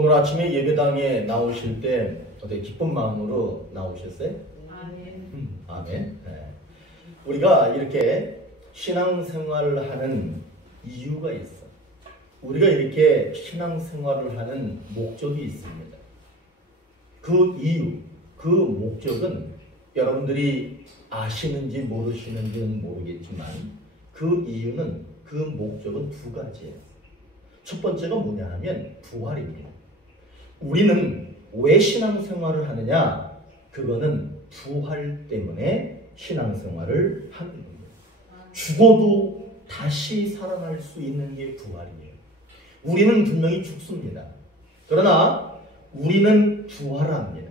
오늘 아침에 예배당에 나오실 때 어떻게 기쁜 마음으로 나오셨어요? 아멘. 아멘. 네. 우리가 이렇게 신앙생활을 하는 이유가 있어. 우리가 이렇게 신앙생활을 하는 목적이 있습니다. 그 이유, 그 목적은 여러분들이 아시는지 모르시는지는 모르겠지만 그 이유는, 그 목적은 두 가지예요. 첫 번째가 뭐냐 하면 부활입니다. 우리는 왜 신앙생활을 하느냐? 그거는 부활 때문에 신앙생활을 하는 겁니다. 죽어도 다시 살아날 수 있는 게 부활이에요. 우리는 분명히 죽습니다. 그러나 우리는 부활합니다.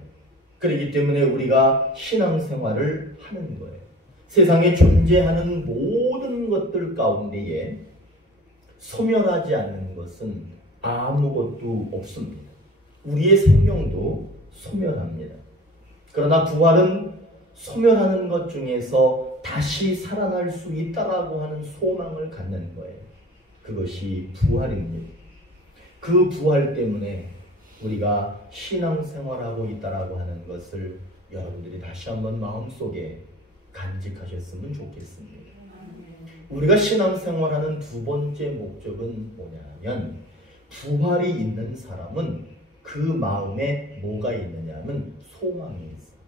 그렇기 때문에 우리가 신앙생활을 하는 거예요. 세상에 존재하는 모든 것들 가운데에 소멸하지 않는 것은 아무것도 없습니다. 우리의 생명도 소멸합니다. 그러나 부활은 소멸하는 것 중에서 다시 살아날 수 있다라고 하는 소망을 갖는 거예요. 그것이 부활입니다. 그 부활 때문에 우리가 신앙생활하고 있다라고 하는 것을 여러분들이 다시 한번 마음속에 간직하셨으면 좋겠습니다. 우리가 신앙생활하는 두 번째 목적은 뭐냐면, 부활이 있는 사람은 그 마음에 뭐가 있느냐면 소망이 있어요.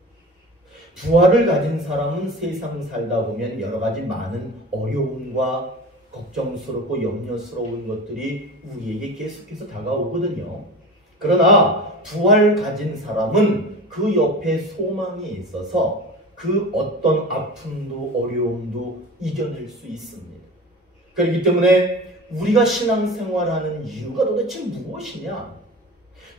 부활을 가진 사람은 세상 살다 보면 여러 가지 많은 어려움과 걱정스럽고 염려스러운 것들이 우리에게 계속해서 다가오거든요. 그러나 부활 가진 사람은 그 옆에 소망이 있어서 그 어떤 아픔도 어려움도 이겨낼 수 있습니다. 그렇기 때문에 우리가 신앙생활하는 이유가 도대체 무엇이냐?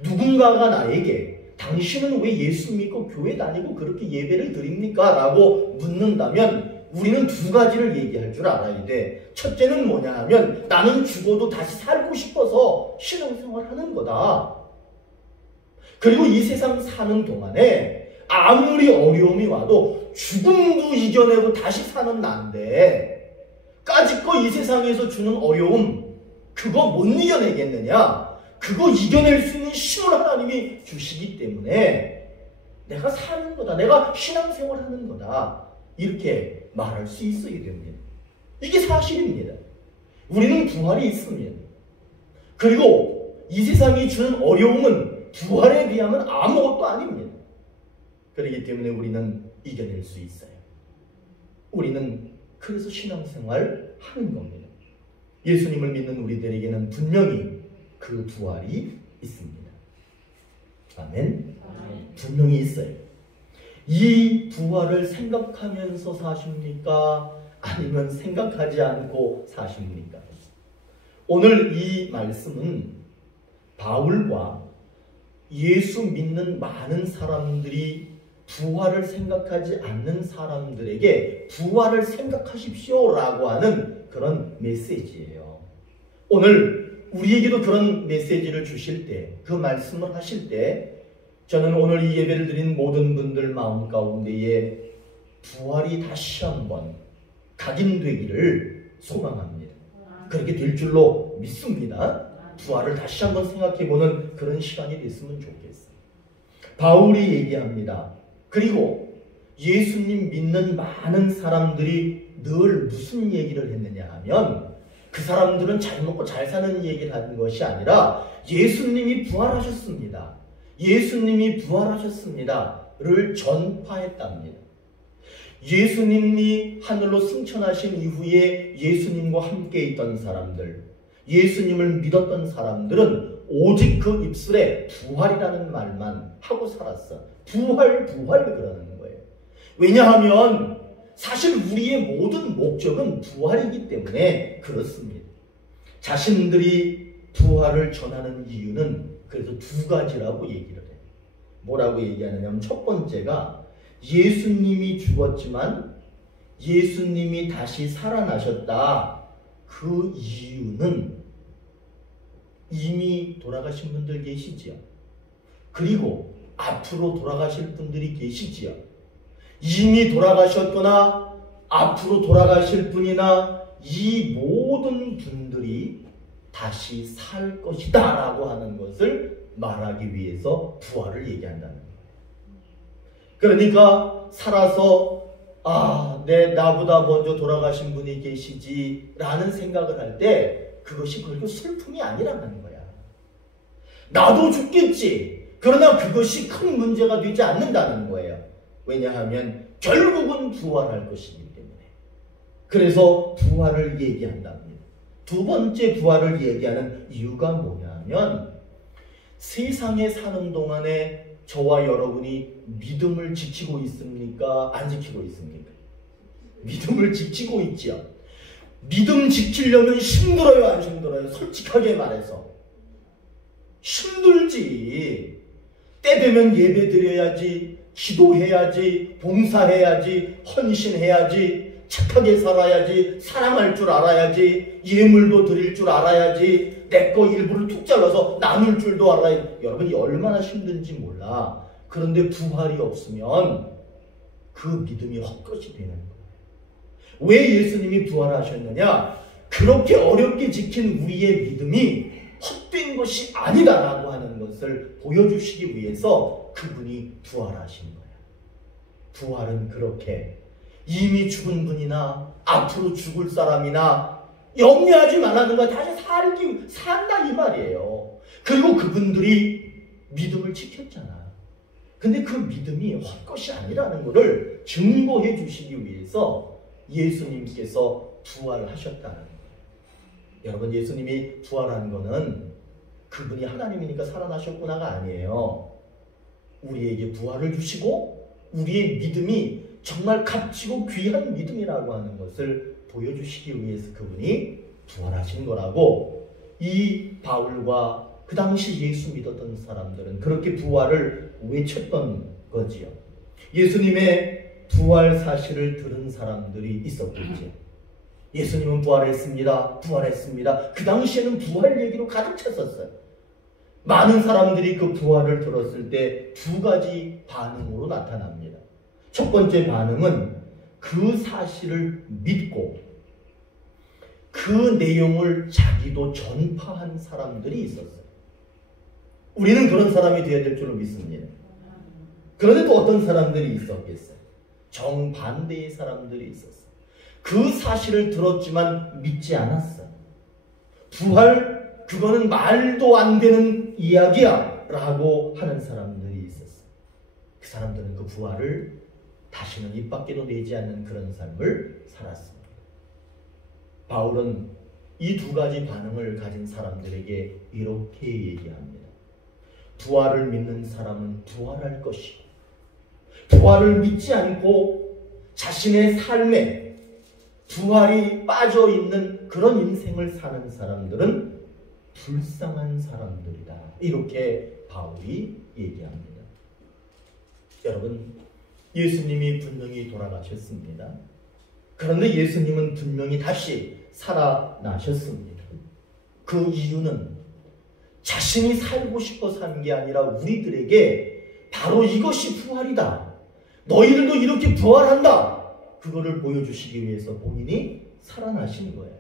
누군가가 나에게 당신은 왜 예수 믿고 교회 다니고 그렇게 예배를 드립니까? 라고 묻는다면 우리는 두 가지를 얘기할 줄 알아야 돼. 첫째는 뭐냐 하면 나는 죽어도 다시 살고 싶어서 신앙생활하는 거다. 그리고 이 세상 사는 동안에 아무리 어려움이 와도 죽음도 이겨내고 다시 사는 난데 까짓거 이 세상에서 주는 어려움 그거 못 이겨내겠느냐? 그거 이겨낼 수 있는 힘을 하나님이 주시기 때문에 내가 사는 거다. 내가 신앙생활하는 거다. 이렇게 말할 수 있어야 됩니다. 이게 사실입니다. 우리는 부활이 있습니다. 그리고 이 세상이 주는 어려움은 부활에 비하면 아무것도 아닙니다. 그렇기 때문에 우리는 이겨낼 수 있어요. 우리는 그래서 신앙생활 하는 겁니다. 예수님을 믿는 우리들에게는 분명히 그 부활이 있습니다. 아멘. 분명히 있어요. 이 부활을 생각하면서 사십니까? 아니면 생각하지 않고 사십니까? 오늘 이 말씀은 바울과 예수 믿는 많은 사람들이 부활을 생각하지 않는 사람들에게 부활을 생각하십시오 라고 하는 그런 메시지예요. 오늘 우리에게도 그런 메시지를 주실 때, 그 말씀을 하실 때 저는 오늘 이 예배를 드린 모든 분들 마음 가운데에 부활이 다시 한번 각인되기를 소망합니다. 그렇게 될 줄로 믿습니다. 부활을 다시 한번 생각해보는 그런 시간이 됐으면 좋겠어요. 바울이 얘기합니다. 그리고 예수님 믿는 많은 사람들이 늘 무슨 얘기를 했느냐 하면 그 사람들은 잘 먹고 잘 사는 얘기를 하는 것이 아니라 예수님이 부활하셨습니다. 예수님이 부활하셨습니다를 전파했답니다. 예수님이 하늘로 승천하신 이후에 예수님과 함께 있던 사람들, 예수님을 믿었던 사람들은 오직 그 입술에 부활이라는 말만 하고 살았어. 부활 그러는 거예요. 왜냐하면 사실 우리의 모든 목적은 부활이기 때문에 그렇습니다. 자신들이 부활을 전하는 이유는 그래서 두 가지라고 얘기를 해요. 뭐라고 얘기하느냐면 첫 번째가 예수님이 죽었지만 예수님이 다시 살아나셨다. 그 이유는 이미 돌아가신 분들 계시지요. 그리고 앞으로 돌아가실 분들이 계시지요. 이미 돌아가셨거나 앞으로 돌아가실 분이나 이 모든 분들이 다시 살 것이다 라고 하는 것을 말하기 위해서 부활을 얘기한다는 거예요. 그러니까 살아서 나보다 먼저 돌아가신 분이 계시지 라는 생각을 할 때 그것이 결국 슬픔이 아니라는 거야. 나도 죽겠지. 그러나 그것이 큰 문제가 되지 않는다는 거예요. 왜냐하면 결국은 부활할 것이기 때문에. 그래서 부활을 얘기한답니다. 두 번째 부활을 얘기하는 이유가 뭐냐면 세상에 사는 동안에 저와 여러분이 믿음을 지키고 있습니까? 안 지키고 있습니까? 믿음을 지키고 있지요. 믿음 지키려면 힘들어요? 안 힘들어요? 솔직하게 말해서 힘들지. 때 되면 예배 드려야지, 기도해야지, 봉사해야지, 헌신해야지, 착하게 살아야지, 사랑할 줄 알아야지, 예물도 드릴 줄 알아야지, 내 거 일부를 툭 잘라서 나눌 줄도 알아야. 여러분이 얼마나 힘든지 몰라. 그런데 부활이 없으면 그 믿음이 헛것이 되는 거예요. 왜 예수님이 부활하셨느냐? 그렇게 어렵게 지킨 우리의 믿음이 헛된 것이 아니다라고 하는 것을 보여주시기 위해서 그분이 부활하신 거예요. 부활은 그렇게 이미 죽은 분이나 앞으로 죽을 사람이나 염려하지 말라는 거야. 다시 산다 이 말이에요. 그리고 그분들이 믿음을 지켰잖아. 근데 그 믿음이 헛것이 아니라는 것을 증거해 주시기 위해서 예수님께서 부활하셨다는 거예요. 여러분, 예수님이 부활한 거는 그분이 하나님이니까 살아나셨구나가 아니에요. 우리에게 부활을 주시고 우리의 믿음이 정말 값지고 귀한 믿음이라고 하는 것을 보여주시기 위해서 그분이 부활하신 거라고 이 바울과 그 당시 예수 믿었던 사람들은 그렇게 부활을 외쳤던 거지요. 예수님의 부활 사실을 들은 사람들이 있었겠죠. 예수님은 부활했습니다. 부활했습니다. 그 당시에는 부활 얘기로 가득 찼었어요. 많은 사람들이 그 부활을 들었을 때 두 가지 반응으로 나타납니다. 첫 번째 반응은 그 사실을 믿고 그 내용을 자기도 전파한 사람들이 있었어요. 우리는 그런 사람이 되어야 될 줄로 믿습니다. 그런데 또 어떤 사람들이 있었겠어요? 정반대의 사람들이 있었어요. 그 사실을 들었지만 믿지 않았어요. 부활, 그거는 말도 안 되는 이야기야 라고 하는 사람들이 있었어요. 그 사람들은 그 부활을 다시는 입 밖에도 내지 않는 그런 삶을 살았습니다. 바울은 이 두 가지 반응을 가진 사람들에게 이렇게 얘기합니다. 부활을 믿는 사람은 부활할 것이고, 부활을 믿지 않고 자신의 삶에 부활이 빠져 있는 그런 인생을 사는 사람들은 불쌍한 사람들이다. 이렇게 바울이 얘기합니다. 여러분, 예수님이 분명히 돌아가셨습니다. 그런데 예수님은 분명히 다시 살아나셨습니다. 그 이유는 자신이 살고 싶어 산 게 아니라 우리들에게 바로 이것이 부활이다. 너희들도 이렇게 부활한다. 그거를 보여주시기 위해서 본인이 살아나신 거예요.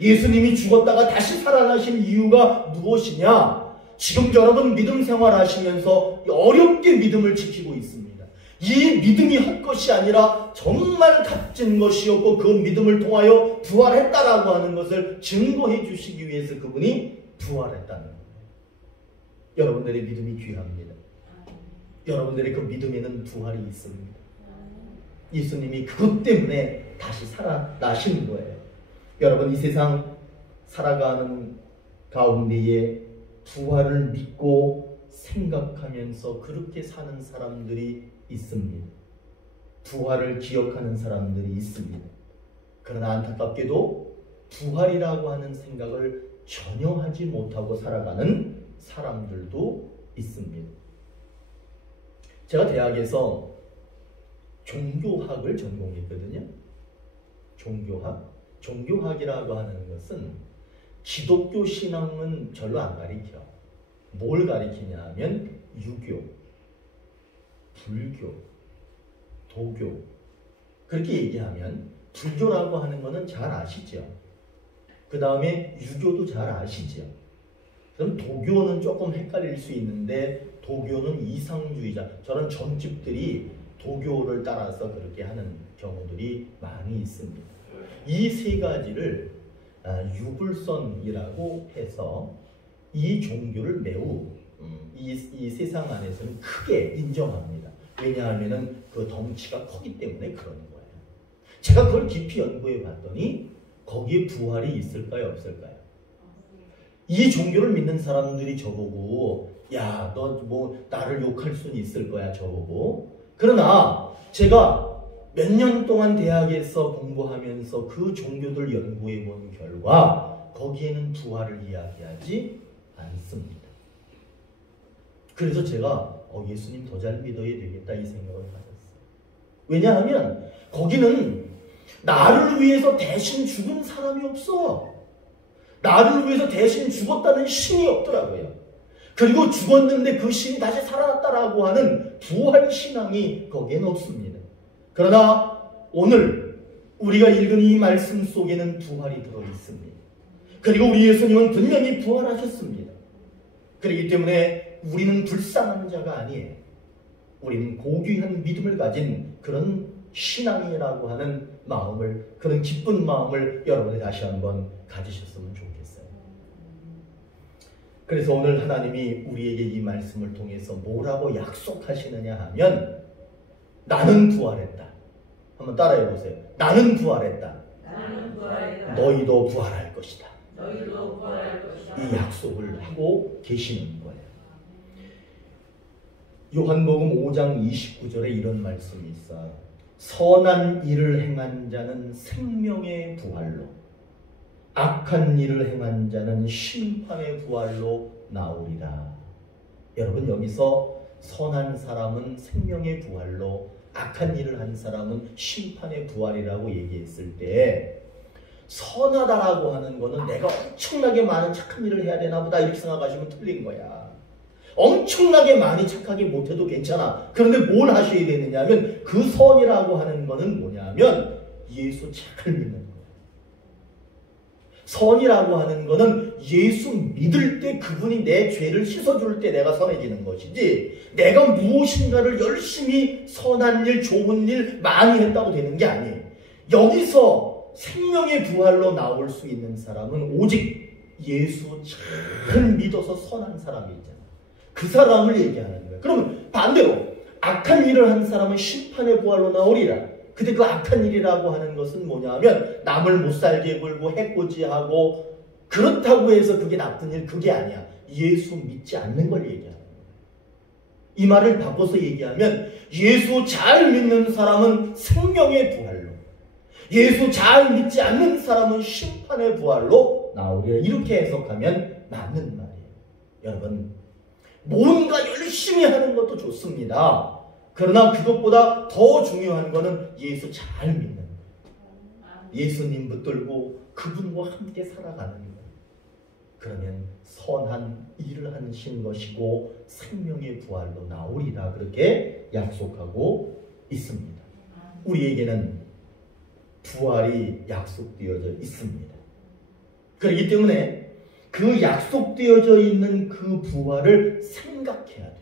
예수님이 죽었다가 다시 살아나신 이유가 무엇이냐? 지금 여러분 믿음 생활 하시면서 어렵게 믿음을 지키고 있습니다. 이 믿음이 헛것이 아니라 정말 값진 것이었고 그 믿음을 통하여 부활했다라고 하는 것을 증거해 주시기 위해서 그분이 부활했다는 거예요. 여러분들의 믿음이 귀합니다. 여러분들의 그 믿음에는 부활이 있습니다. 예수님이 그것 때문에 다시 살아나신 거예요. 여러분, 이 세상 살아가는 가운데에 부활을 믿고 생각하면서 그렇게 사는 사람들이 있습니다. 부활을 기억하는 사람들이 있습니다. 그러나 안타깝게도 부활이라고 하는 생각을 전혀 하지 못하고 살아가는 사람들도 있습니다. 제가 대학에서 종교학을 전공했거든요. 종교학이라고 하는 것은 기독교 신앙은 별로 안 가리켜. 뭘 가리키냐 하면 유교, 불교, 도교. 그렇게 얘기하면 불교라고 하는 것은 잘 아시죠? 그 다음에 유교도 잘 아시죠? 그럼 도교는 조금 헷갈릴 수 있는데 도교는 이상주의자. 저런 점집들이 도교를 따라서 그렇게 하는 경우들이 많이 있습니다. 이 세 가지를 유불선이라고 해서 이 종교를 매우 이 세상 안에서는 크게 인정합니다. 왜냐하면 그 덩치가 크기 때문에 그러는 거예요. 제가 그걸 깊이 연구해 봤더니 거기에 부활이 있을까요? 없을까요? 이 종교를 믿는 사람들이 저보고 야, 너 뭐 나를 욕할 수는 있을 거야 저보고. 그러나 제가 몇 년 동안 대학에서 공부하면서 그 종교들 연구해 본 결과 거기에는 부활을 이야기하지 않습니다. 그래서 제가 예수님 더 잘 믿어야 되겠다 이 생각을 가졌어요. 왜냐하면 거기는 나를 위해서 대신 죽은 사람이 없어. 나를 위해서 대신 죽었다는 신이 없더라고요. 그리고 죽었는데 그 신이 다시 살아났다라고 하는 부활 신앙이 거기에는 없습니다. 그러나 오늘 우리가 읽은 이 말씀 속에는 부활이 들어있습니다. 그리고 우리 예수님은 분명히 부활하셨습니다. 그렇기 때문에 우리는 불쌍한 자가 아니에요. 우리는 고귀한 믿음을 가진 그런 신앙이라고 하는 마음을, 그런 기쁜 마음을 여러분이 다시 한번 가지셨으면 좋겠어요. 그래서 오늘 하나님이 우리에게 이 말씀을 통해서 뭐라고 약속하시느냐 하면 나는 부활했다. 한번 따라해 보세요. 나는 부활했다. 나는 부활했다. 너희도 부활할 것이다. 너희도 부활할 것이다. 이 약속을 하고 계시는 거예요. 요한복음 5장 29절에 이런 말씀이 있어요. 선한 일을 행한 자는 생명의 부활로, 악한 일을 행한 자는 심판의 부활로 나오리라. 여러분, 여기서 선한 사람은 생명의 부활로, 악한 일을 한 사람은 심판의 부활이라고 얘기했을 때, 선하다라고 하는 거는 내가 엄청나게 많은 착한 일을 해야 되나 보다 이렇게 생각하시면 틀린 거야. 엄청나게 많이 착하게 못해도 괜찮아. 그런데 뭘 하셔야 되느냐면 그 선이라고 하는 거는 뭐냐면 예수 잘 믿는 거야. 선이라고 하는 거는 예수 믿을 때 그분이 내 죄를 씻어줄 때 내가 선해지는 것이지, 내가 무엇인가를 열심히 선한 일, 좋은 일 많이 했다고 되는 게 아니에요. 여기서 생명의 부활로 나올 수 있는 사람은 오직 예수 잘 믿어서 선한 사람이 있잖아. 그 사람을 얘기하는 거예요. 그러면 반대로 악한 일을 한 사람은 심판의 부활로 나오리라. 근데 그 악한 일이라고 하는 것은 뭐냐면 남을 못 살게 굴고 해코지하고 그렇다고 해서 그게 나쁜 일, 그게 아니야. 예수 믿지 않는 걸 얘기하는 거예요. 이 말을 바꿔서 얘기하면 예수 잘 믿는 사람은 생명의 부활로, 예수 잘 믿지 않는 사람은 심판의 부활로 나오리라. 이렇게 해석하면 맞는 말이에요. 여러분, 뭔가 열심히 하는 것도 좋습니다. 그러나 그것보다 더 중요한 것은 예수 잘 믿는 거예요. 예수님 붙들고 그분과 함께 살아가는 거예요. 그러면 선한 일을 하신 것이고 생명의 부활로 나오리라. 그렇게 약속하고 있습니다. 우리에게는 부활이 약속되어져 있습니다. 그렇기 때문에 그 약속되어져 있는 그 부활을 생각해야 돼.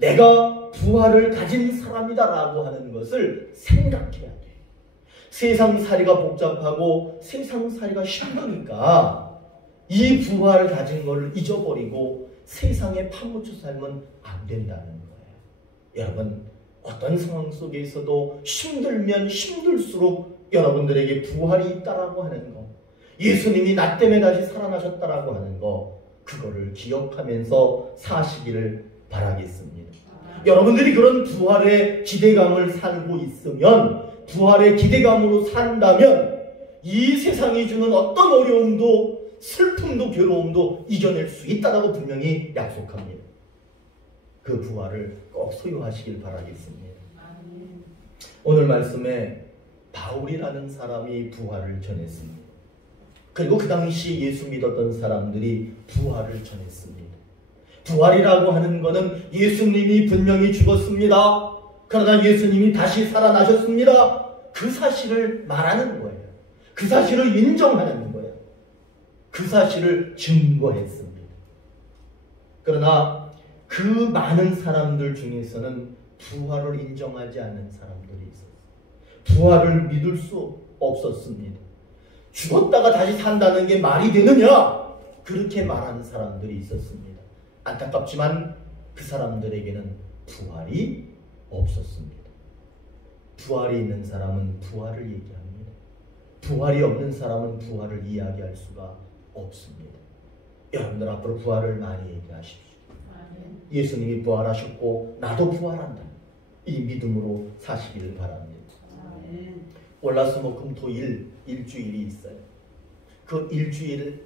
내가 부활을 가진 사람이다라고 하는 것을 생각해야 돼. 세상살이가 복잡하고 세상살이가 힘드니까 이 부활을 가진 것을 잊어버리고 세상에 파묻혀 살면 안 된다는 거예요. 여러분, 어떤 상황 속에서도 힘들면 힘들수록 여러분들에게 부활이 있다라고 하는 거, 예수님이 나 때문에 다시 살아나셨다라고 하는 거, 그거를 기억하면서 사시기를 바라겠습니다. 여러분들이 그런 부활의 기대감을 살고 있으면, 부활의 기대감으로 산다면 이 세상이 주는 어떤 어려움도 슬픔도 괴로움도 이겨낼 수 있다라고 분명히 약속합니다. 그 부활을 꼭 소유하시길 바라겠습니다. 오늘 말씀에 바울이라는 사람이 부활을 전했습니다. 그리고 그 당시 예수 믿었던 사람들이 부활을 전했습니다. 부활이라고 하는 것은 예수님이 분명히 죽었습니다. 그러나 예수님이 다시 살아나셨습니다. 그 사실을 말하는 거예요. 그 사실을 인정하는 거예요. 그 사실을 증거했습니다. 그러나 그 많은 사람들 중에서는 부활을 인정하지 않는 사람들이 있었어요. 부활을 믿을 수 없었습니다. 죽었다가 다시 산다는 게 말이 되느냐? 그렇게 말하는 사람들이 있었습니다. 안타깝지만 그 사람들에게는 부활이 없었습니다. 부활이 있는 사람은 부활을 얘기합니다. 부활이 없는 사람은 부활을 이야기할 수가 없습니다. 여러분들 앞으로 부활을 많이 얘기하십시오. 예수님이 부활하셨고 나도 부활한다. 이 믿음으로 사시기를 바랍니다. 월화수목금토일 일주일이 있어요. 그 일주일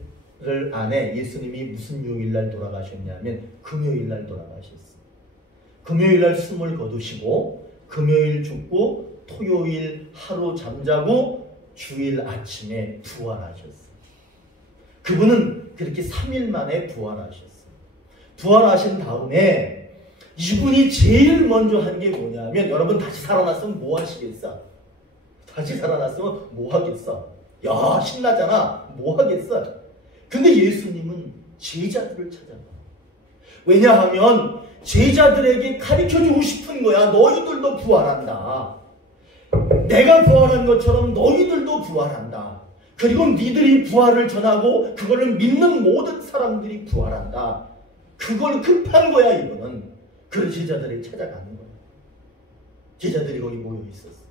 안에 예수님이 무슨 요일날 돌아가셨냐면 금요일날 돌아가셨어요. 금요일날 숨을 거두시고 금요일 죽고 토요일 하루 잠자고 주일 아침에 부활하셨어요. 그분은 그렇게 3일 만에 부활하셨어요. 부활하신 다음에 이분이 제일 먼저 한 게 뭐냐면, 여러분 다시 살아났으면 뭐 하시겠어? 다시 살아났으면 뭐 하겠어? 야, 신나잖아. 뭐 하겠어? 근데 예수님은 제자들을 찾아가. 왜냐하면 제자들에게 가르쳐주고 싶은 거야. 너희들도 부활한다. 내가 부활한 것처럼 너희들도 부활한다. 그리고 니들이 부활을 전하고 그거를 믿는 모든 사람들이 부활한다. 그걸 급한 거야, 이거는. 그런 제자들이 찾아가는 거야. 제자들이 거기 모여 있었어.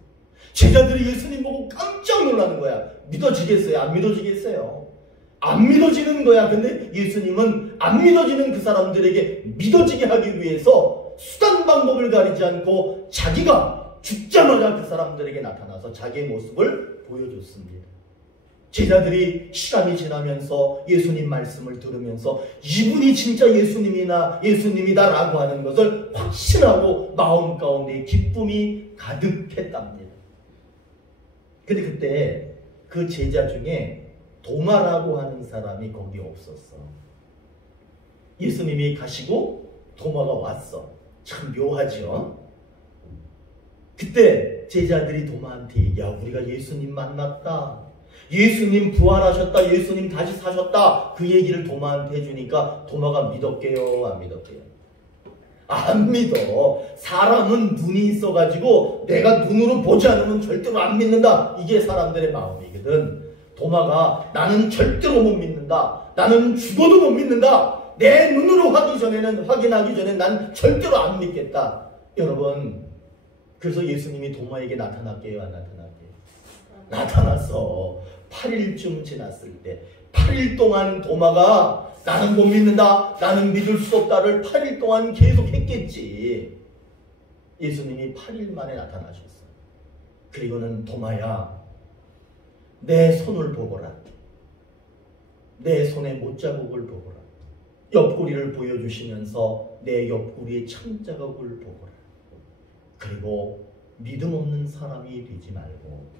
제자들이 예수님 보고 깜짝 놀라는 거야. 믿어지겠어요? 안 믿어지겠어요? 안 믿어지는 거야. 근데 예수님은 안 믿어지는 그 사람들에게 믿어지게 하기 위해서 수단 방법을 가리지 않고 자기가 죽자마자 그 사람들에게 나타나서 자기의 모습을 보여줬습니다. 제자들이 시간이 지나면서 예수님 말씀을 들으면서 이분이 진짜 예수님이다라고 하는 것을 확신하고 마음 가운데 기쁨이 가득했답니다. 근데 그때 그 제자 중에 도마라고 하는 사람이 거기 없었어. 예수님이 가시고 도마가 왔어. 참 묘하죠? 그때 제자들이 도마한테 얘기야. 우리가 예수님 만났다. 예수님 부활하셨다. 예수님 다시 사셨다. 그 얘기를 도마한테 해주니까 도마가 믿었게요? 안 믿었게요? 안 믿어. 사람은 눈이 있어가지고 내가 눈으로 보지 않으면 절대로 안 믿는다. 이게 사람들의 마음이거든. 도마가 나는 절대로 못 믿는다. 나는 죽어도 못 믿는다. 내 눈으로 확인하기 전에 난 절대로 안 믿겠다. 여러분, 그래서 예수님이 도마에게 나타났게요? 안 나타났게요? 나타났어. 8일쯤 지났을 때 8일 동안 도마가 나는 못 믿는다, 나는 믿을 수 없다를 8일 동안 계속 했겠지. 예수님이 8일 만에 나타나셨어. 그리고는 도마야, 내 손을 보거라. 내 손의 못자국을 보거라. 옆구리를 보여주시면서 내 옆구리의 천자국을 보거라. 그리고 믿음 없는 사람이 되지 말고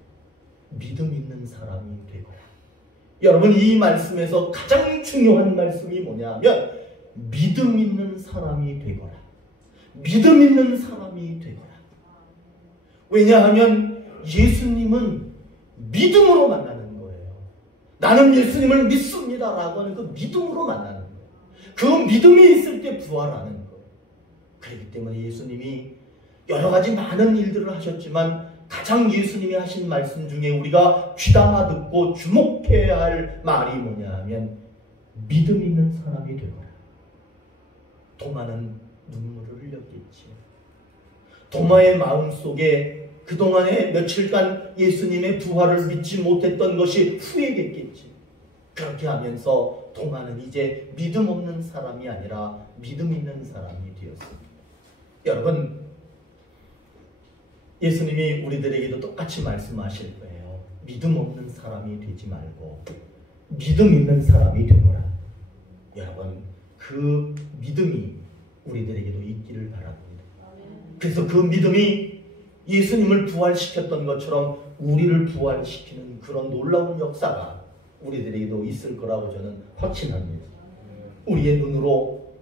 믿음 있는 사람이 되거라. 여러분, 이 말씀에서 가장 중요한 말씀이 뭐냐면 믿음 있는 사람이 되거라. 믿음 있는 사람이 되거라. 왜냐하면 예수님은 믿음으로 만나는 거예요. 나는 예수님을 믿습니다라고 하는 그 믿음으로 만나는 거예요. 그 믿음이 있을 때 부활하는 거예요. 그렇기 때문에 예수님이 여러 가지 많은 일들을 하셨지만 가장 예수님이 하신 말씀 중에 우리가 귀담아 듣고 주목해야 할 말이 뭐냐 하면 믿음 있는 사람이 되거라. 도마는 눈물을 흘렸겠지. 도마의 마음속에 그동안에 며칠간 예수님의 부활을 믿지 못했던 것이 후회겠겠지. 그렇게 하면서 도마는 이제 믿음 없는 사람이 아니라 믿음 있는 사람이 되었습니다. 여러분, 예수님이 우리들에게도 똑같이 말씀하실 거예요. 믿음 없는 사람이 되지 말고 믿음 있는 사람이 되거라. 여러분, 그 믿음이 우리들에게도 있기를 바랍니다. 그래서 그 믿음이 예수님을 부활시켰던 것처럼 우리를 부활시키는 그런 놀라운 역사가 우리들에게도 있을 거라고 저는 확신합니다. 우리의 눈으로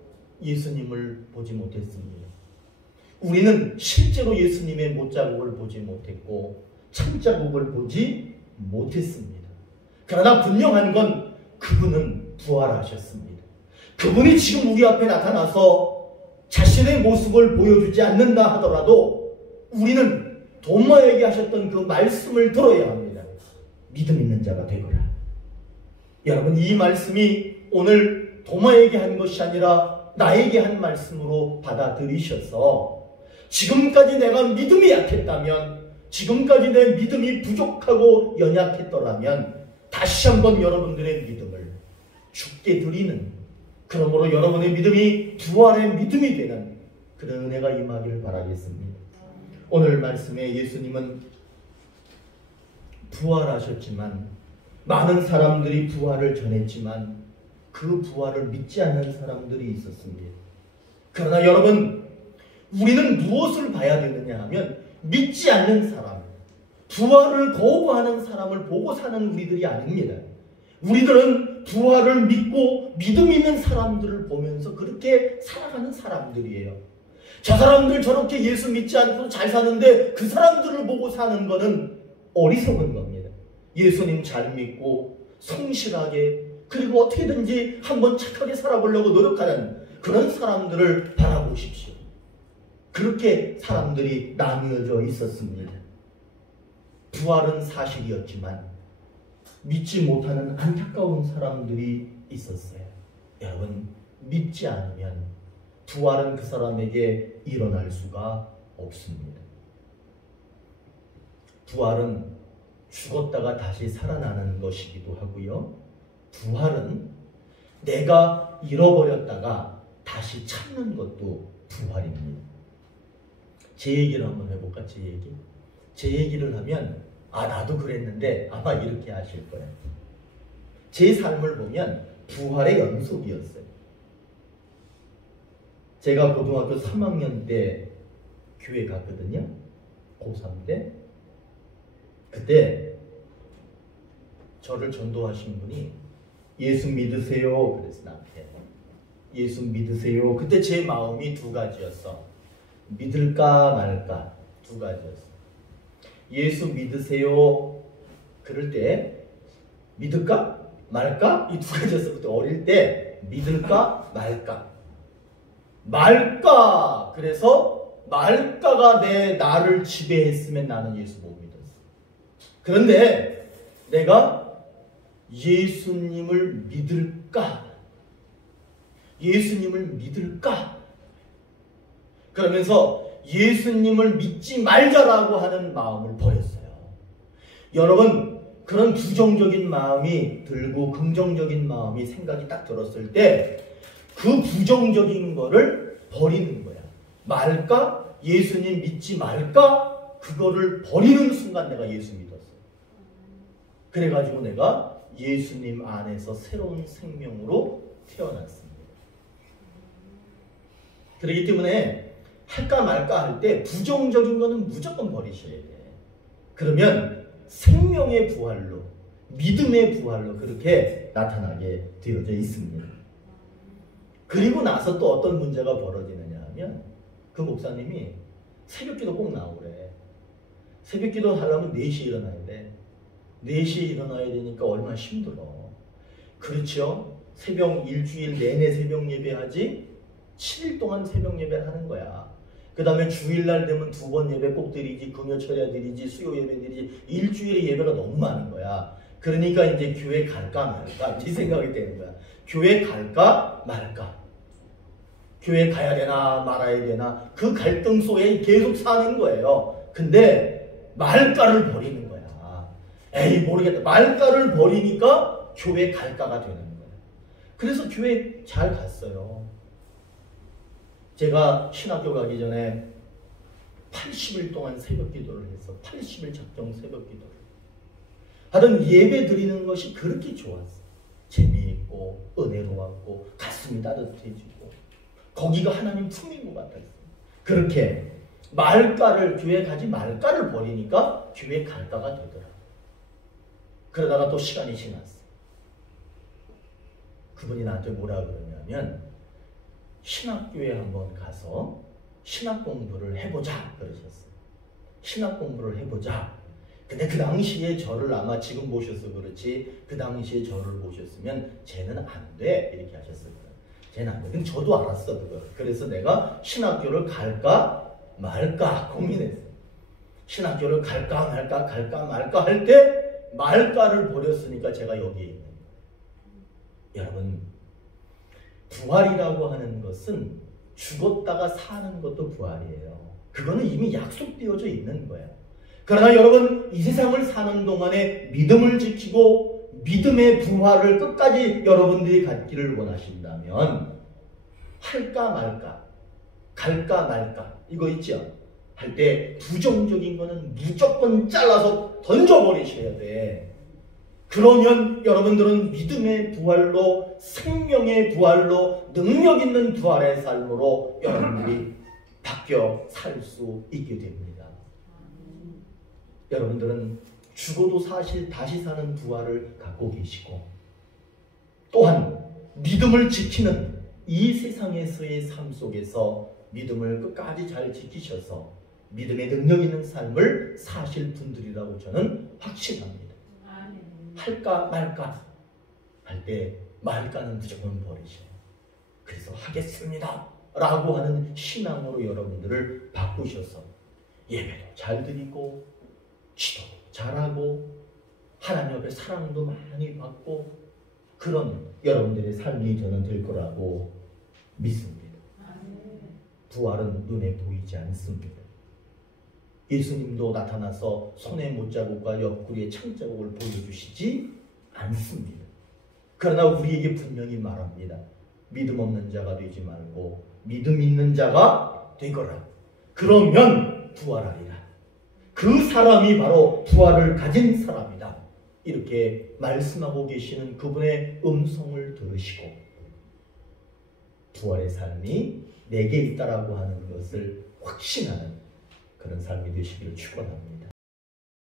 예수님을 보지 못했습니다. 우리는 실제로 예수님의 못자국을 보지 못했고 천자국을 보지 못했습니다. 그러나 분명한 건 그분은 부활하셨습니다. 그분이 지금 우리 앞에 나타나서 자신의 모습을 보여주지 않는다 하더라도 우리는 도마에게 하셨던 그 말씀을 들어야 합니다. 믿음 있는 자가 되거라. 여러분, 이 말씀이 오늘 도마에게 한 것이 아니라 나에게 한 말씀으로 받아들이셔서 지금까지 내가 믿음이 약했다면, 지금까지 내 믿음이 부족하고 연약했더라면 다시 한번 여러분들의 믿음을 주께 드리는, 그러므로 여러분의 믿음이 부활의 믿음이 되는 그런 은혜가 임하기를 바라겠습니다. 오늘 말씀에 예수님은 부활하셨지만, 많은 사람들이 부활을 전했지만 그 부활을 믿지 않는 사람들이 있었습니다. 그러나 여러분, 우리는 무엇을 봐야 되느냐 하면 믿지 않는 사람, 부활을 거부하는 사람을 보고 사는 우리들이 아닙니다. 우리들은 부활을 믿고 믿음 있는 사람들을 보면서 그렇게 살아가는 사람들이에요. 저 사람들 저렇게 예수 믿지 않고 잘 사는데 그 사람들을 보고 사는 것은 어리석은 겁니다. 예수님 잘 믿고 성실하게, 그리고 어떻게든지 한번 착하게 살아보려고 노력하는 그런 사람들을 바라보십시오. 그렇게 사람들이 나뉘어져 있었습니다. 부활은 사실이었지만 믿지 못하는 안타까운 사람들이 있었어요. 여러분, 믿지 않으면 부활은 그 사람에게 일어날 수가 없습니다. 부활은 죽었다가 다시 살아나는 것이기도 하고요. 부활은 내가 잃어버렸다가 다시 찾는 것도 부활입니다. 제 얘기를 한번 해볼까? 제 얘기를 하면 나도 그랬는데 아마 이렇게 하실 거예요. 제 삶을 보면 부활의 연속이었어요. 제가 고등학교 3학년 때 교회 갔거든요. 고3 때. 그때 저를 전도하신 분이 예수 믿으세요. 그래서 나한테 예수 믿으세요. 그때 제 마음이 두 가지였어. 믿을까 말까 두 가지였어. 예수 믿으세요. 그럴 때 믿을까 말까 이 두 가지였어. 그때 어릴 때 믿을까 말까. 그래서 말까가 나를 지배했으면 나는 예수 못 믿었어. 그런데 내가 예수님을 믿을까 그러면서 예수님을 믿지 말자라고 하는 마음을 버렸어요. 여러분, 그런 부정적인 마음이 들고 긍정적인 마음이 생각이 딱 들었을 때 그 부정적인 거를 버리는 거야. 말까? 예수님 믿지 말까? 그거를 버리는 순간 내가 예수 믿었어. 그래가지고 내가 예수님 안에서 새로운 생명으로 태어났습니다. 그렇기 때문에 할까 말까 할 때 부정적인 거는 무조건 버리셔야 돼. 그러면 생명의 부활로, 믿음의 부활로 그렇게 나타나게 되어져 있습니다. 그리고 나서 또 어떤 문제가 벌어지느냐 하면 그 목사님이 새벽기도 꼭 나오래. 새벽기도 하려면 4시에 일어나야 돼. 4시에 일어나야 되니까 얼마나 힘들어. 그렇죠? 새벽 일주일 내내 새벽 예배하지 7일 동안 새벽 예배를 하는 거야. 그 다음에 주일날 되면 2번 예배 꼭 드리지, 금요철야 드리지, 수요 예배 드리지, 일주일에 예배가 너무 많은 거야. 그러니까 이제 교회 갈까 말까 이 생각이 되는 거야. 교회 갈까 말까. 교회 가야 되나 말아야 되나 그 갈등 속에 계속 사는 거예요. 근데 말까를 버리는 거야. 에이 모르겠다. 말까를 버리니까 교회 갈까가 되는 거야. 그래서 교회 잘 갔어요. 제가 신학교 가기 전에 80일 동안 새벽 기도를 해서 80일 작정 새벽 기도를 하던 예배 드리는 것이 그렇게 좋았어. 재미있고 은혜로웠고 가슴이 따뜻해지고 거기가 하나님 품인 것 같았어요. 그렇게 말까를, 교회 가지 말까를 버리니까 교회 갈까가 되더라. 그러다가 또 시간이 지났어. 그분이 나한테 뭐라 그러냐면 신학교에 한번 가서 신학 공부를 해보자 그러셨어요. 신학 공부를 해보자. 근데 그 당시에 저를 아마 지금 보셔서 그렇지 그 당시에 저를 보셨으면 쟤는 안 돼 이렇게 하셨을 거예요. 쟤는 안 돼. 근데 저도 알았어 그걸. 그래서 내가 신학교를 갈까 말까 고민했어요. 신학교를 갈까 말까 할 때 말까를 버렸으니까 제가 여기에 있는 거예요. 여러분, 부활이라고 하는 것은 죽었다가 사는 것도 부활이에요. 그거는 이미 약속되어져 있는 거예요. 그러나 여러분, 이 세상을 사는 동안에 믿음을 지키고 믿음의 부활을 끝까지 여러분들이 갖기를 원하신다면 할까 말까, 갈까 말까 이거 있죠? 할 때 부정적인 거는 무조건 잘라서 던져버리셔야 돼. 그러면 여러분들은 믿음의 부활로, 생명의 부활로, 능력 있는 부활의 삶으로 여러분들이 바뀌어 살 수 있게 됩니다. 여러분들은 죽어도 사실 다시 사는 부활을 갖고 계시고, 또한 믿음을 지키는 이 세상에서의 삶 속에서 믿음을 끝까지 잘 지키셔서 믿음의 능력 있는 삶을 사실 분들이라고 저는 확신합니다. 할까 말까 할 때 말까는 무조건 버리셔요. 그래서 하겠습니다 라고 하는 신앙으로 여러분들을 바꾸셔서 예배도 잘 드리고 기도도 잘하고 하나님 앞에 사랑도 많이 받고 그런 여러분들의 삶이 저는 될 거라고 믿습니다. 부활은 눈에 보이지 않습니다. 예수님도 나타나서 손의 못자국과 옆구리의 창자국을 보여주시지 않습니다. 그러나 우리에게 분명히 말합니다. 믿음 없는 자가 되지 말고 믿음 있는 자가 되거라. 그러면 부활하리라. 그 사람이 바로 부활을 가진 사람이다. 이렇게 말씀하고 계시는 그분의 음성을 들으시고 부활의 삶이 내게 있다라고 하는 것을 확신하는 그런 삶이 되시기를 축원합니다.